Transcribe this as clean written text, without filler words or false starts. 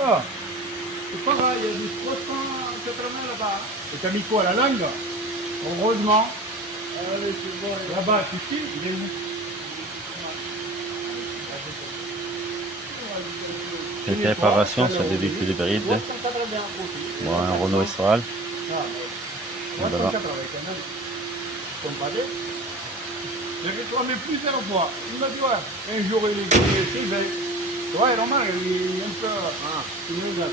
Ah, c'est pas grave, il y a du 380 là-bas. Et t'as mis quoi, la langue? Heureusement. Ah oui, c'est bon. Là-bas, tu sais, il est où? Quelques réparations sur des véhicules hybrides. 380 aussi. Bon, un Renault Estoril. Ah, mais Voilà. 380 quand même. Comparé. J'ai réclamé plusieurs fois. Il m'a dit, ouais, un jour il est Sylvain. Ouais, normal, il est un peu. Ah, il est là.